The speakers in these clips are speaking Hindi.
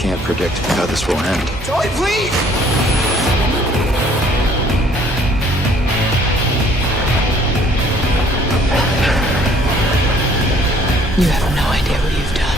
can't predict how this will end. Joey, please! You have no idea what you've done.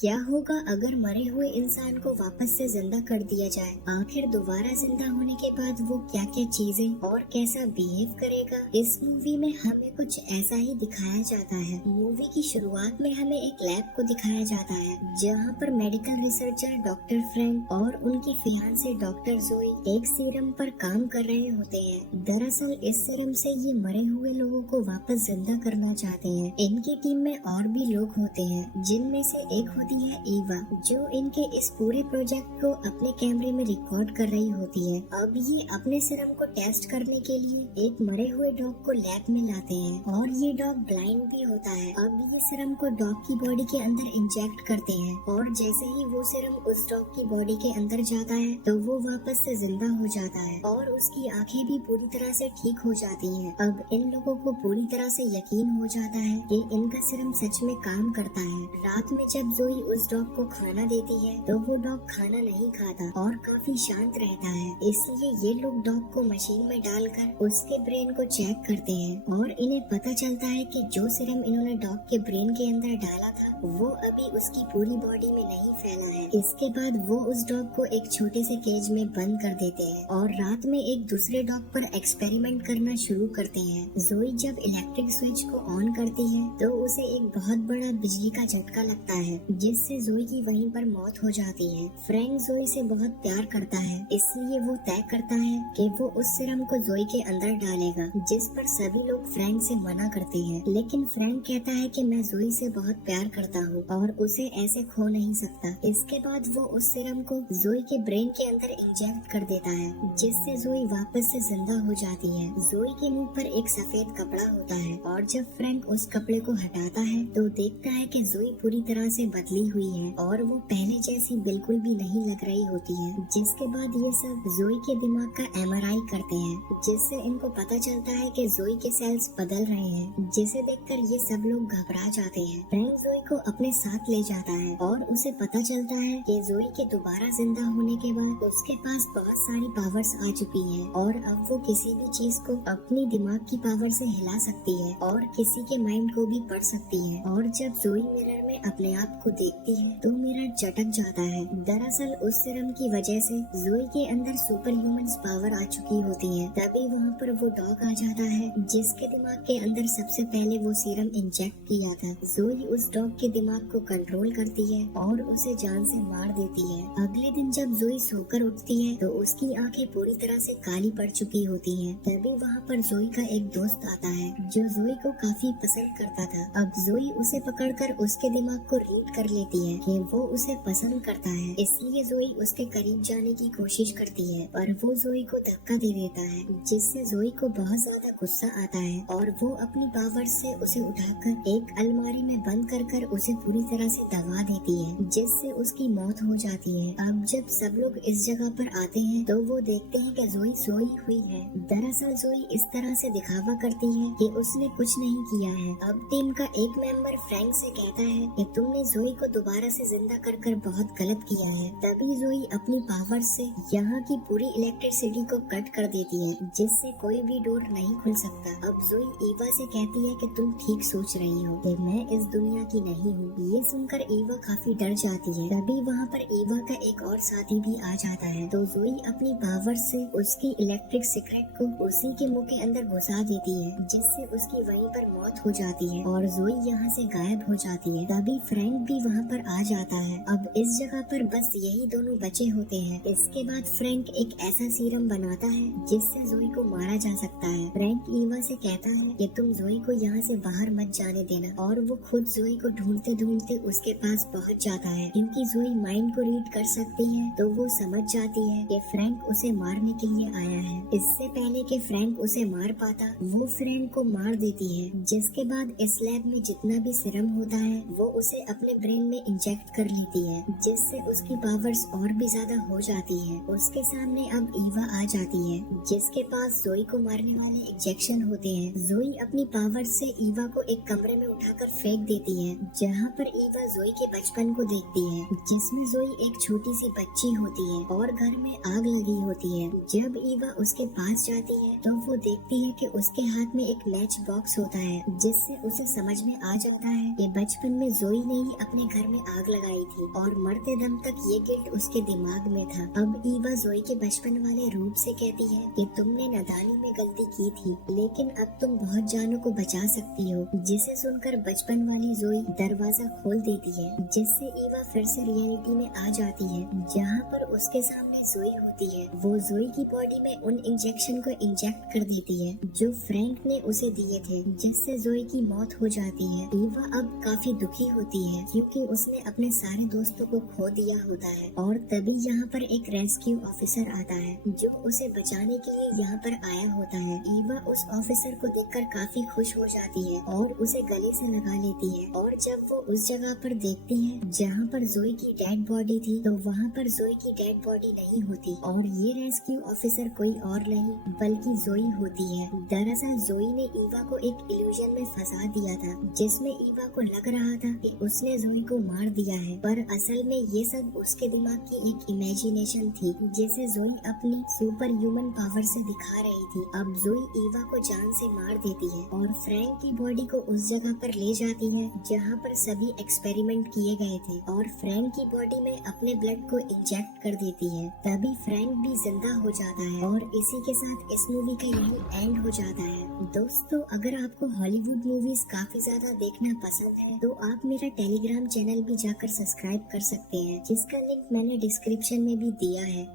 क्या होगा अगर मरे हुए इंसान को वापस से जिंदा कर दिया जाए? आखिर दोबारा जिंदा होने के बाद वो क्या क्या चीजें और कैसा बिहेव करेगा? इस मूवी में हमें कुछ ऐसा ही दिखाया जाता है। मूवी की शुरुआत में हमें एक लैब को दिखाया जाता है जहाँ पर मेडिकल रिसर्चर डॉक्टर फ्रैंक और उनकी फियांसे डॉक्टर जोई एक सीरम पर काम कर रहे होते हैं। दरअसल इस सीरम से ये मरे हुए लोगों को वापस जिंदा करना चाहते हैं। इनकी टीम में और भी लोग होते हैं जिनमें से एक होती है ईवा, जो इनके इस पूरे प्रोजेक्ट को अपने कैमरे में रिकॉर्ड कर रही होती है। अब ये अपने सीरम को टेस्ट करने के लिए एक मरे हुए डॉग को लैब में लाते हैं और ये डॉग ब्लाइंड भी होता है। अब ये सीरम को डॉग की बॉडी के अंदर इंजेक्ट करते हैं और जैसे ही वो सीरम उस डॉग की बॉडी के अंदर जाता है तो वो वापस से जिंदा हो जाता है और उसकी आंखें भी पूरी तरह से ठीक हो जाती हैं। अब इन लोगों को पूरी तरह से यकीन हो जाता है कि इनका सीरम सच में काम करता है। रात में जब जोई उस डॉग को खाना देती है तो वो डॉग खाना नहीं खाता और काफी शांत रहता है। इसलिए ये लोग डॉग को मशीन में डालकर उसके ब्रेन को चेक करते हैं और इन्हें पता चलता है कि जो सीरम इन्होंने डॉग के ब्रेन के अंदर डाला था वो अभी उसकी पूरी बॉडी में नहीं फैला है। इसके बाद वो उस डॉग को एक छोटे से केज में बंद कर देते हैं और रात में एक दूसरे डॉग पर एक्सपेरिमेंट करना शुरू करते हैं। जोई जब इलेक्ट्रिक स्विच को ऑन करती है तो उसे एक बहुत बड़ा बिजली का झटका लगता है जिससे जोई की वहीं पर मौत हो जाती है। फ्रैंक जोई से बहुत प्यार करता है इसलिए वो तय करता है कि वो उस सीरम को जोई के अंदर डालेगा, जिस पर सभी लोग फ्रैंक से मना करते हैं। लेकिन फ्रैंक कहता है कि मैं जोई से बहुत प्यार करता हूँ और उसे ऐसे खो नहीं सकता। इसके बाद वो उस सीरम को जोई के ब्रेन के अंदर इंजेक्ट कर देता है जिससे जोई वापस से जिंदा हो जाती है। जोई के मुंह पर एक सफेद कपड़ा होता है और जब फ्रैंक उस कपड़े को हटाता है तो देखता है कि जोई पूरी तरह से बदली हुई है और वो पहले जैसी बिल्कुल भी नहीं लग रही होती है। जिसके बाद ये सब जोई के दिमाग का एमआरआई करते हैं जिससे इनको पता चलता है कि जोई के सेल्स बदल रहे हैं, जिसे देखकर ये सब लोग घबरा जाते हैं। फ्रैंक जोई को अपने साथ ले जाता है और उसे पता चलता है कि जोई के दोबारा जिंदा होने के बाद उसके पास बहुत सारी पावर्स आ चुकी है और अब वो किसी भी चीज को अपनी दिमाग की पावर से हिला सकती है और किसी के माइंड को भी पढ़ सकती है। और जब जोई मिरर में अपने आप को देखती है तो मिरर चटक जाता है। दरअसल उस सीरम की वजह से जोई के अंदर सुपर ह्यूमन पावर आ चुकी होती है। तभी वहाँ पर वो डॉग आ जाता है जिसके दिमाग के अंदर सबसे पहले वो सीरम इंजेक्ट किया था। जोई उस डॉग के दिमाग को कंट्रोल करती है और उसे जान से मार देती है। अगले दिन जब जोई सोकर उठती है तो उसकी आंखें पूरी तरह से काली पड़ चुकी होती हैं। तभी वहाँ पर जोई का एक दोस्त आता है जो जोई को काफी पसंद करता था। अब जोई उसे पकड़कर उसके दिमाग को रीड कर लेती है कि वो उसे पसंद करता है, इसलिए जोई उसके करीब जाने की कोशिश करती है पर वो जोई को धक्का दे देता है जिससे जोई को बहुत ज्यादा गुस्सा आता है और वो अपनी पावर से उसे उठाकर एक अलमारी में बंद कर उसे पूरी तरह से दबा देती है जिससे उसकी मौत हो जाती है। अब जब सब लोग इस जगह पर आते हैं तो वो देखते हैं कि जोई सोई हुई है। दरअसल जोई इस तरह से दिखावा करती है कि उसने कुछ नहीं किया है। अब टीम का एक मेंबर फ्रैंक से कहता है कि तुमने जोई को दोबारा से जिंदा कर बहुत गलत किया है। तभी जोई अपनी पावर से यहाँ की पूरी इलेक्ट्रिसिटी को कट कर देती है जिससे कोई भी डोर नहीं खुल सकता। अब जोई ईवा से कहती है कि तुम ठीक सोच रही हो कि मैं इस दुनिया की नहीं हूँ। ये सुनकर ईवा काफी डर जाती है। तभी वहाँ पर ईवा का एक और साथी भी आ जाता है तो जोई अपनी पावर से उसकी इलेक्ट्रिक सिगरेट को उसी के मुंह के अंदर घुसा देती है जिससे उसकी वहीं पर मौत हो जाती है और जोई यहाँ से गायब हो जाती है। तभी फ्रैंक भी वहाँ पर आ जाता है। अब इस जगह पर बस यही दोनों बचे होते हैं। इसके बाद फ्रैंक एक ऐसा सीरम बनाता है जिससे जोई को मारा जा सकता है। फ्रैंक ईवा से कहता है कि तुम जोई को यहाँ से बाहर मत जाने देना और वो खुद जोई को ढूंढते ढूंढते उसके पास पहुँच जाता है। क्योंकि जोई माइंड को रीड कर सकती है तो वो समझ जाती है कि फ्रैंक उसे मारने के लिए आया है। इससे पहले कि फ्रैंक उसे मार पाता वो फ्रैंक को मार देती है। जिसके बाद इस लैब में जितना भी सीरम होता है वो उसे अपने ब्रेन ब्रेन में इंजेक्ट कर लेती है, जिससे उसकी पावर्स और भी ज्यादा हो जाती है। उसके सामने अब ईवा आ जाती है, जिसके पास जोई को मारने वाले इंजेक्शन होते हैं। जोई अपनी पावर से ईवा को एक कमरे में उठाकर फेंक देती है, जहाँ पर ईवा जोई के बचपन को देखती है, जिसमें जोई एक छोटी सी बच्ची होती है और घर में आग लगी होती है। जब ईवा उसके पास जाती है तो वो देखती है कि उसके हाथ में एक मैच बॉक्स होता है, जिससे उसे समझ में आ जाता है कि बचपन में जोई ने ही अपने घर में आग लगाई थी और मरते दम तक ये गिल्ट उसके दिमाग में था। अब ईवा जोई के बचपन वाले रूप से कहती है कि तुमने नादानी में गलती की थी, लेकिन अब तुम बहुत जानों को बचा सकती हो। जिसे सुनकर बचपन वाली जोई दरवाजा खोल देती है, जिससे ईवा फिर से रियलिटी में आ जाती है, जहाँ पर उसके सामने जोई होती है। वो जोई की बॉडी में उन इंजेक्शन को इंजेक्ट कर देती है जो फ्रैंक ने उसे दिए थे, जिससे जोई की मौत हो जाती है। ईवा अब काफी दुखी होती है क्योंकि उसने अपने सारे दोस्तों को खो दिया होता है और तभी यहाँ पर एक रेस्क्यू ऑफिसर आता है जो उसे बचाने के लिए यहाँ पर आया होता है। ईवा उस ऑफिसर को देखकर काफी खुश हो जाती है और उसे गले से लगा लेती है और जब वो उस जगह पर देखती है जहाँ पर जोई की डेड बॉडी थी, तो वहाँ पर जोई की डेड बॉडी नहीं होती और ये रेस्क्यू ऑफिसर कोई और नहीं बल्कि जोई होती है। दरअसल जोई ने ईवा को एक इल्यूजन में फंसा दिया था, जिसमें ईवा को लग रहा था कि उसने जोई को मार दिया है, पर असल में ये सब उसके दिमाग की एक इमेजिनेशन थी, जिसे जोई अपनी सुपर ह्यूमन पावर से दिखा रही थी। अब जोई ईवा को जान से मार देती है और फ्रैंक की बॉडी को उस जगह पर ले जाती है जहाँ पर सभी एक्सपेरिमेंट किए गए थे और फ्रैंक की बॉडी में अपने ब्लड को इंजेक्ट कर देती है। तभी फ्रैंक भी जिंदा हो जाता है और इसी के साथ इस मूवी का यही एंड हो जाता है। दोस्तों, अगर आपको हॉलीवुड मूवीज काफी ज्यादा देखना पसंद है तो आप मेरा टेलीग्राम चैनल भी जाकर सब्सक्राइब कर सकते हैं, जिसका लिंक मैंने डिस्क्रिप्शन में भी दिया है।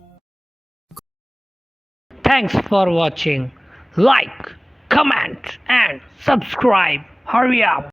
Thanks for watching. Like, comment and subscribe. Hurry up.